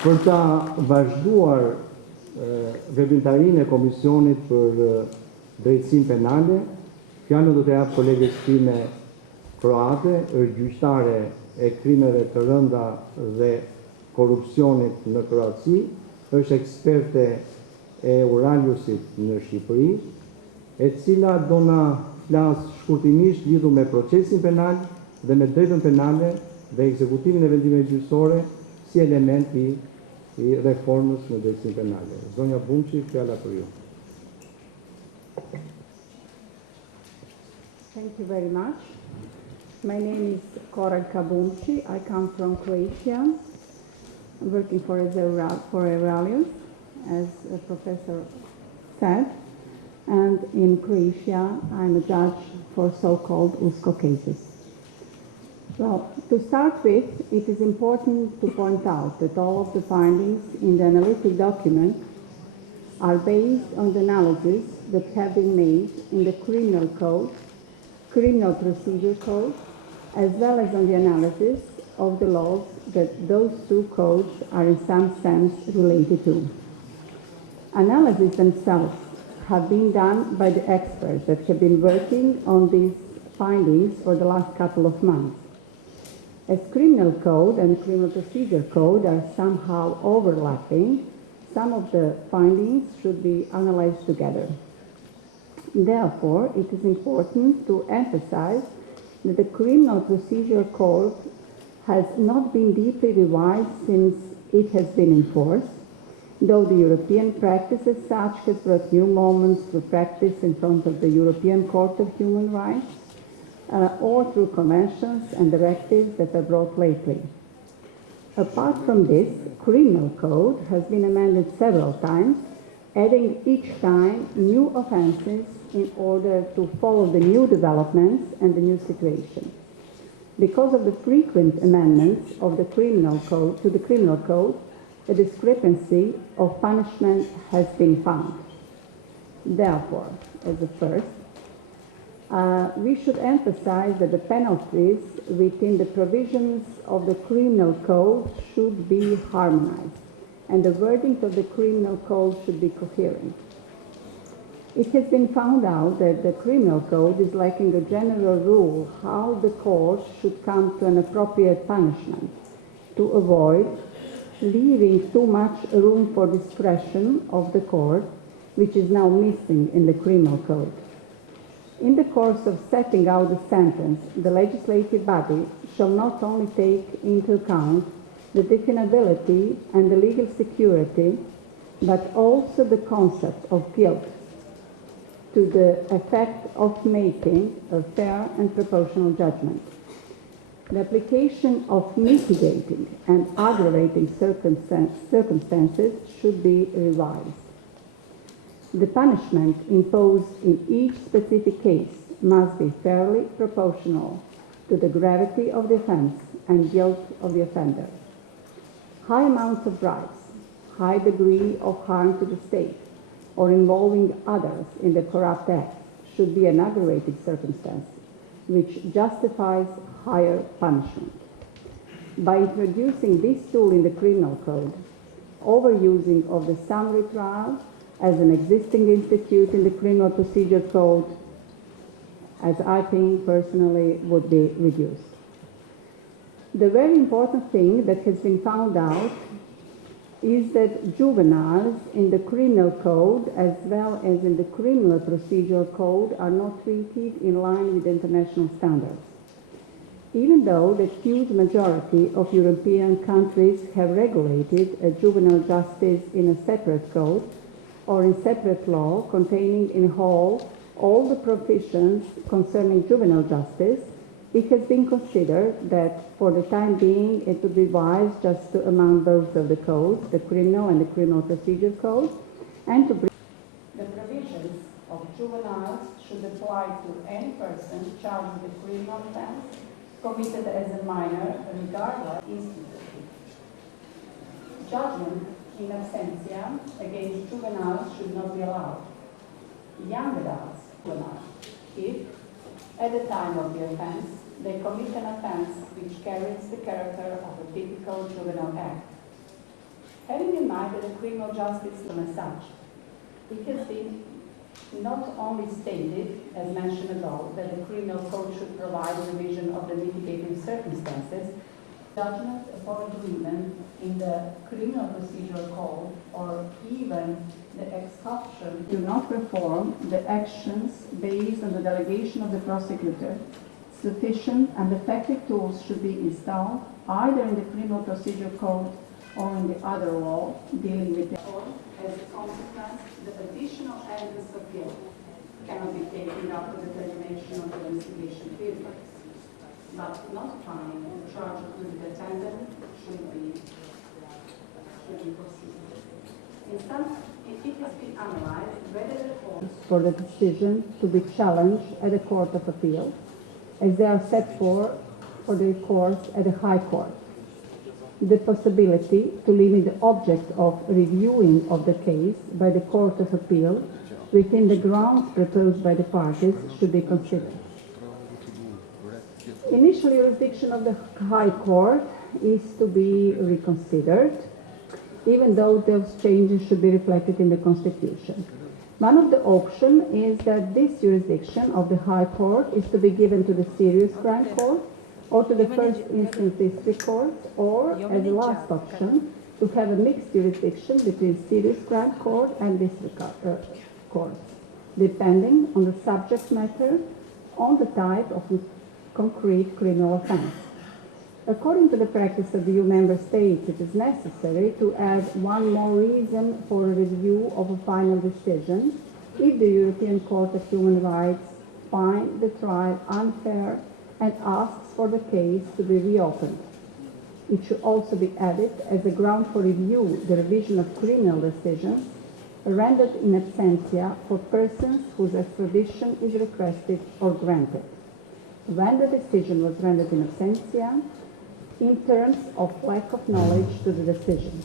Për ta vazhduar veprimtarinë e Komisionit për Drejtësinë Penale, fjalën do të jap kolegës time kroate, është gjyqtare e krimeve të rënda dhe korrupsionit në Kroaci, është eksperte e Uraliusit në Shqipëri, e cila do na flas shkurtimisht lidhur me procesin penal dhe me drejtën penale dhe ekzekutimin e vendimeve gjyqësore si elementi i reformës në drejtësinë penale. Zonja Bumçi, fjala për ju. Thank you very much. My name is Korrik. I come from Croatia. I'm working for Euralius, as a professor said. And in Croatia, I'm a judge for so-called USKO cases. Well, to start with, it is important to point out that all of the findings in the analytic document are based on the analysis that have been made in the criminal code, criminal procedure code, as well as on the analysis of the laws that those two codes are in some sense related to. Analyses themselves have been done by the experts that have been working on these findings for the last couple of months. As criminal code and criminal procedure code are somehow overlapping, some of the findings should be analyzed together. Therefore, it is important to emphasize that the criminal procedure code has not been deeply revised since it has been enforced, though the European practice as such has brought new moments to practice in front of the European Court of Human Rights, or through conventions and directives that are brought lately. Apart from this, criminal code has been amended several times, adding each time new offenses in order to follow the new developments and the new situation. Because of the frequent amendments of the criminal code to the criminal code, a discrepancy of punishment has been found. Therefore, as a first, we should emphasize that the penalties within the provisions of the criminal code should be harmonized, and the wording of the criminal code should be coherent. It has been found out that the criminal code is lacking a general rule how the court should come to an appropriate punishment to avoid leaving too much room for discretion of the court, which is now missing in the criminal code. In the course of setting out the sentence, the legislative body shall not only take into account the definability and the legal security, but also the concept of guilt, to the effect of making a fair and proportional judgment. The application of mitigating and aggravating circumstances should be revised. The punishment imposed in each specific case must be fairly proportional to the gravity of the offense and guilt of the offender. High amounts of bribes, high degree of harm to the state, or involving others in the corrupt act should be an aggravated circumstance, which justifies higher punishment. By introducing this tool in the criminal code, overusing of the summary trial as an existing institute in the criminal procedure code, as I think personally, would be reduced. The very important thing that has been found out is that juveniles in the criminal code as well as in the criminal procedure code are not treated in line with international standards. Even though the huge majority of European countries have regulated a juvenile justice in a separate code or in separate law containing in whole all the provisions concerning juvenile justice, it has been considered that for the time being it would be wise just to amend both of the codes, the criminal and the criminal procedure code, and to bring the provisions of juveniles should apply to any person charged with a criminal offense committed as a minor, regardless instantly. Judgment in absentia against juveniles should not be allowed. Young adults, juveniles, if at the time of the offense they commit an offense which carries the character of a typical juvenile act. Having in mind that the criminal justice system as such, it has been not only stated, as mentioned above, that the criminal code should provide a revision of the mitigating circumstances, judgment upon agreement in the criminal procedural code or even the exculpation do not perform the actions based on the delegation of the prosecutor. Sufficient and effective tools should be installed either in the criminal procedural code or in the other law dealing with the or as a consequence, the additional evidence of guilt cannot be taken up for the termination of the investigation period. But notifying the charge to the defendant should be proceeded. In some, it has been analyzed whether the court for the decision to be challenged at the Court of Appeal, as they are set for the courts at the High Court. The possibility to limit the object of reviewing of the case by the Court of Appeal within the grounds proposed by the parties should be considered. Initial jurisdiction of the High Court is to be reconsidered, even though those changes should be reflected in the Constitution. One of the options is that this jurisdiction of the High Court is to be given to the Serious Crime Court or to the First Instance District Court, or, as a last option, to have a mixed jurisdiction between Serious Crime Court and District Court, depending on the subject matter, on the type of concrete criminal offense. According to the practice of the EU member states, it is necessary to add one more reason for a review of a final decision if the European Court of Human Rights finds the trial unfair and asks for the case to be reopened. It should also be added as a ground for review the revision of criminal decisions rendered in absentia for persons whose extradition is requested or granted, when the decision was rendered in absentia, in terms of lack of knowledge to the decision.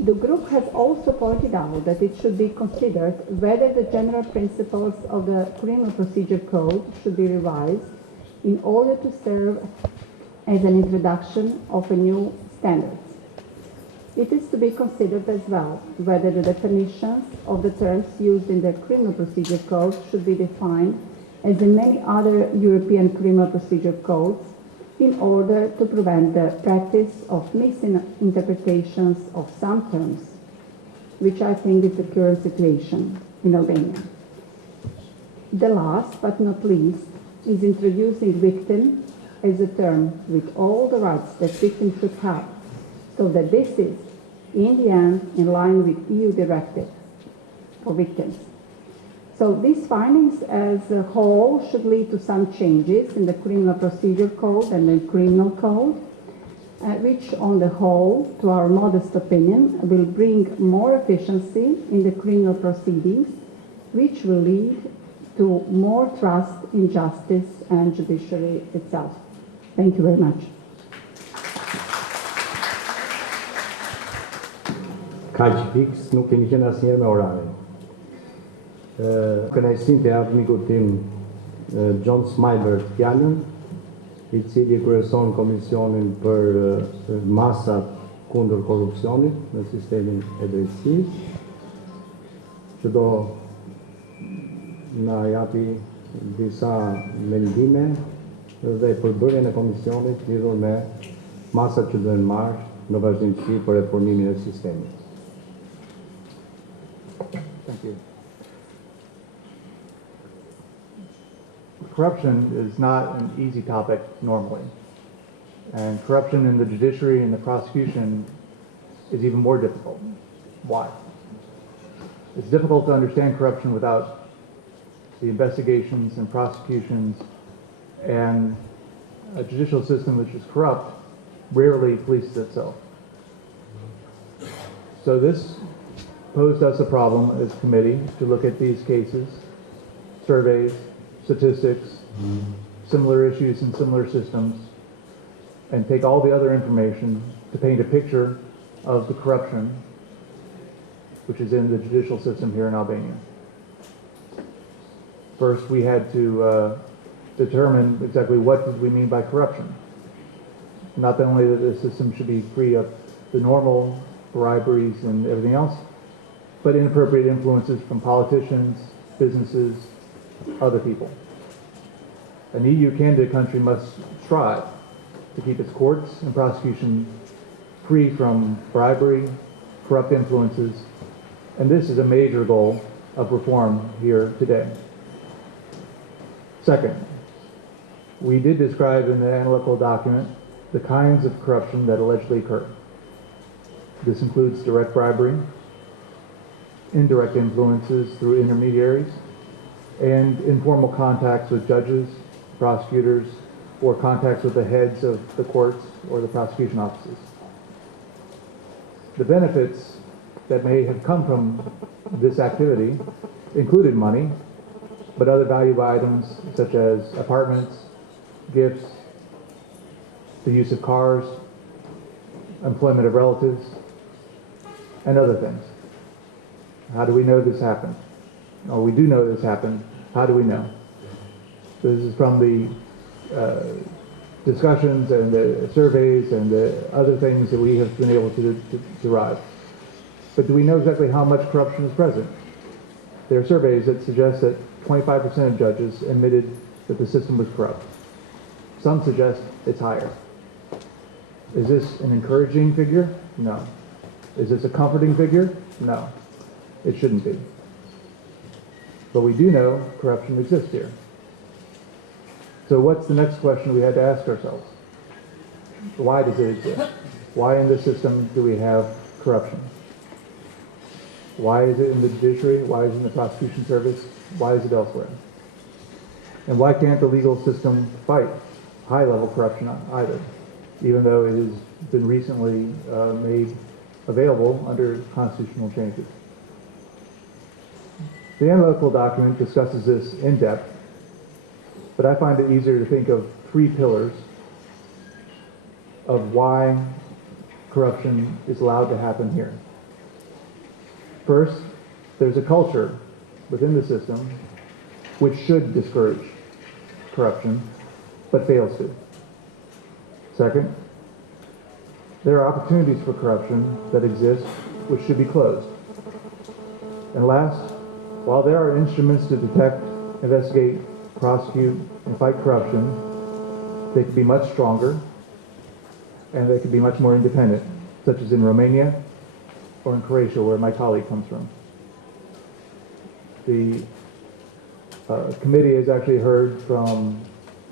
The group has also pointed out that it should be considered whether the general principles of the Criminal Procedure Code should be revised in order to serve as an introduction of a new standards. It is to be considered as well whether the definitions of the terms used in the Criminal Procedure Code should be defined as in many other European Criminal Procedure Codes in order to prevent the practice of misinterpretations of some terms, which I think is the current situation in Albania. The last but not least is introducing victim as a term with all the rights that victims should have, so that this is, in the end, in line with EU directive for victims. So these findings as a whole should lead to some changes in the Criminal Procedure Code and the Criminal Code, which on the whole, to our modest opinion, will bring more efficiency in the criminal proceedings, which will lead to more trust in justice and judiciary itself. Thank you very much. Kaq fix nuk kemi qenë asnjëherë me orare. Kënaqësinë të jap mikut tim John Smyber fjalën, I cili kryeson komisionin për masat kundër korrupsionit në sistemin e drejtësisë, që do na japi disa mendime dhe përbërjen e komisionit lidhur me masat që duhen marrë në vazhdimsi për reformimin e sistemit. Thank you. Corruption is not an easy topic normally. And corruption in the judiciary and the prosecution is even more difficult. Why? It's difficult to understand corruption without the investigations and prosecutions, and a judicial system which is corrupt rarely polices itself. So this posed us a problem as a committee to look at these cases, surveys, statistics, similar issues in similar systems, and take all the other information to paint a picture of the corruption which is in the judicial system here in Albania. First, we had to determine exactly what did we mean by corruption. Not only that the system should be free of the normal briberies and everything else, but inappropriate influences from politicians, businesses, other people. An EU candidate country must strive to keep its courts and prosecution free from bribery, corrupt influences, and this is a major goal of reform here today. Second, we did describe in the analytical document the kinds of corruption that allegedly occur. This includes direct bribery, indirect influences through intermediaries, and informal contacts with judges, prosecutors, or contacts with the heads of the courts or the prosecution offices. The benefits that may have come from this activity included money, but other valuable items such as apartments, gifts, the use of cars, employment of relatives, and other things. How do we know this happened? Oh, we do know this happened. How do we know? This is from the discussions and the surveys and the other things that we have been able to derive. But do we know exactly how much corruption is present? There are surveys that suggest that 25% of judges admitted that the system was corrupt. Some suggest it's higher. Is this an encouraging figure? No. Is this a comforting figure? No. It shouldn't be. But we do know corruption exists here. So what's the next question we had to ask ourselves? Why does it exist? Why in this system do we have corruption? Why is it in the judiciary? Why is it in the prosecution service? Why is it elsewhere? And why can't the legal system fight high-level corruption either, even though it has been recently made available under constitutional changes? The analytical document discusses this in depth, but I find it easier to think of three pillars of why corruption is allowed to happen here. First, there's a culture within the system which should discourage corruption, but fails to. Second, there are opportunities for corruption that exist which should be closed. And last, while there are instruments to detect, investigate, prosecute, and fight corruption, they could be much stronger and they could be much more independent, such as in Romania or in Croatia, where my colleague comes from. The committee has actually heard from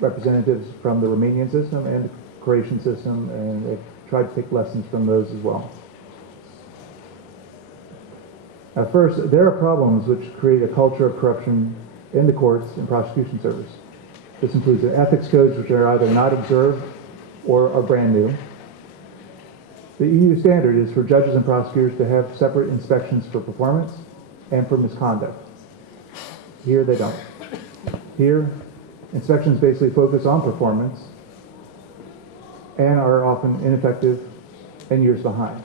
representatives from the Romanian system and the Croatian system, and they've tried to take lessons from those as well. At first, there are problems which create a culture of corruption in the courts and prosecution service. This includes the ethics codes, which are either not observed or are brand new. The EU standard is for judges and prosecutors to have separate inspections for performance and for misconduct. Here they don't. Here, inspections basically focus on performance and are often ineffective and years behind.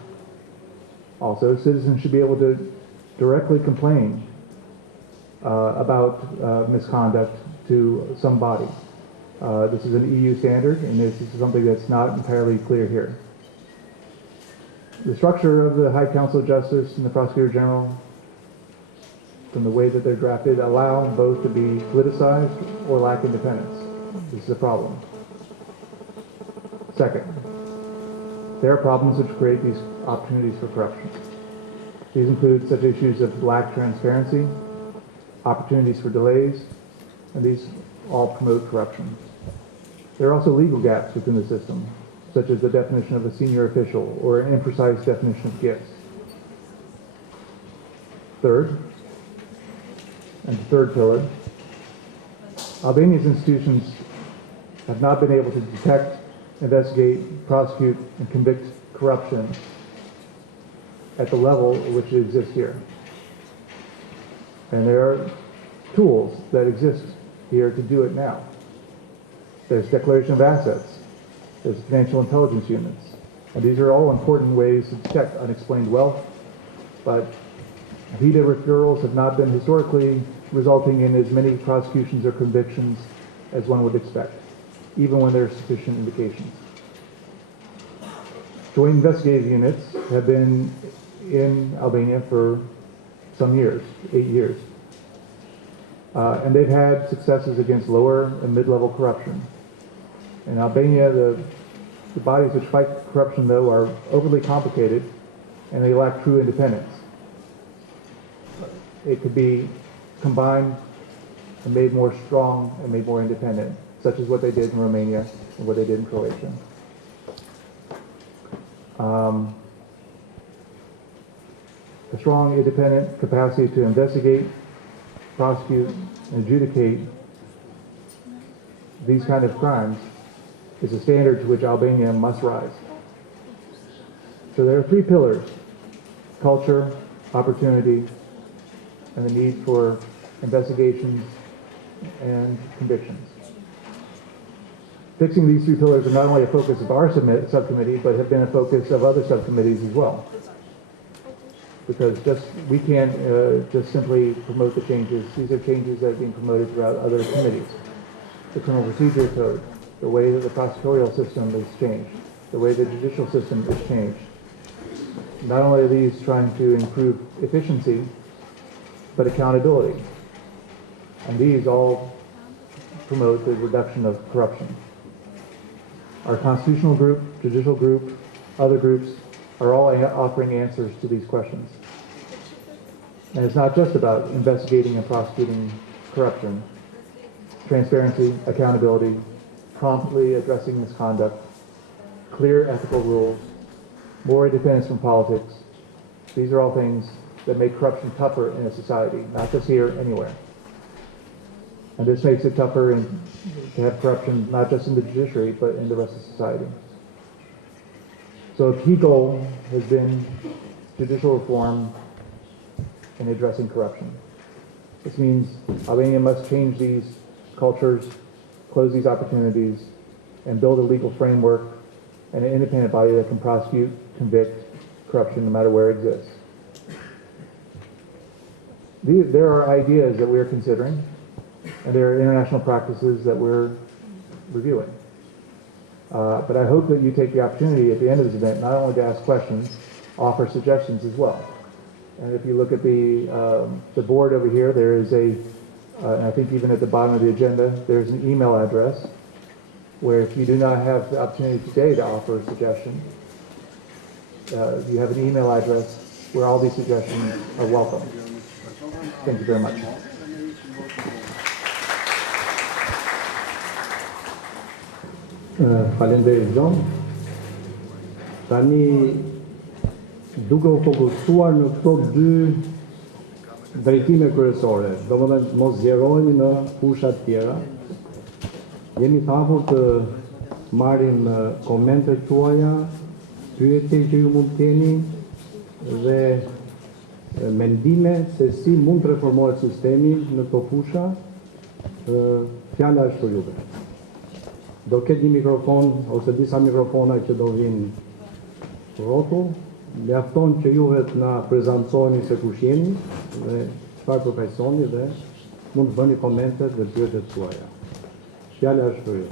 Also, citizens should be able to directly complain about misconduct to some body. This is an EU standard, and this is something that's not entirely clear here. The structure of the High Council of Justice and the Prosecutor General, from the way that they're drafted, allow both to be politicized or lack independence. This is a problem. Second, there are problems which create these opportunities for corruption. These include such issues of lack transparency, opportunities for delays, and these all promote corruption. There are also legal gaps within the system, such as the definition of a senior official or an imprecise definition of gifts. Third, and the third pillar, Albania's institutions have not been able to detect, investigate, prosecute, and convict corruption at the level which exists here. And there are tools that exist here to do it now. There's declaration of assets. There's financial intelligence units. And these are all important ways to detect unexplained wealth, but VITA referrals have not been historically resulting in as many prosecutions or convictions as one would expect, even when there are sufficient indications. Joint investigative units have been in Albania for some years, 8 years. And they've had successes against lower and mid-level corruption. In Albania, the bodies which fight corruption, though, are overly complicated and they lack true independence. It could be combined and made more strong and made more independent, such as what they did in Romania and what they did in Croatia. A strong, independent capacity to investigate, prosecute, and adjudicate these kind of crimes is a standard to which Albania must rise. So there are 3 pillars: culture, opportunity, and the need for investigations and convictions. Fixing these 3 pillars are not only a focus of our subcommittee, but have been a focus of other subcommittees as well. Because we can't just simply promote the changes. These are changes that are being promoted throughout other committees. The Criminal Procedure Code, the way that the prosecutorial system is changed, the way the judicial system is changed. Not only are these trying to improve efficiency, but accountability. And these all promote the reduction of corruption. Our constitutional group, judicial group, other groups are all offering answers to these questions. And it's not just about investigating and prosecuting corruption. Transparency, accountability, promptly addressing misconduct, clear ethical rules, more independence from politics. These are all things that make corruption tougher in a society, not just here, anywhere. And this makes it tougher to have corruption not just in the judiciary, but in the rest of society. So a key goal has been judicial reform in addressing corruption. This means Albania must change these cultures, close these opportunities, and build a legal framework and an independent body that can prosecute, convict corruption no matter where it exists. There are ideas that we're considering, and there are international practices that we're reviewing. But I hope that you take the opportunity at the end of this event not only to ask questions, offer suggestions as well. And if you look at the board over here, there is and I think even at the bottom of the agenda, there's an email address where if you do not have the opportunity today to offer a suggestion, you have an email address where all these suggestions are welcome. Thank you very much. Faleminderit John. Tani duke u fokusuar në këto 2 drejtime kryesore, domethënë mos zgjerohemi në fusha të tjera. Jemi të hapur të marrim komentet tuaja, pyetje që ju mund të keni dhe mendime se si mund të reformohet sistemi në këto fusha. Fjala është për juve. Do ketë një mikrofon ose disa mikrofona që do vinë rrotull. Mjafton që juve të na prezantoni se kush jeni dhe çfarë profesioni dhe mund të bëni komentet dhe pyetjet tuaja. Fjala është për ju.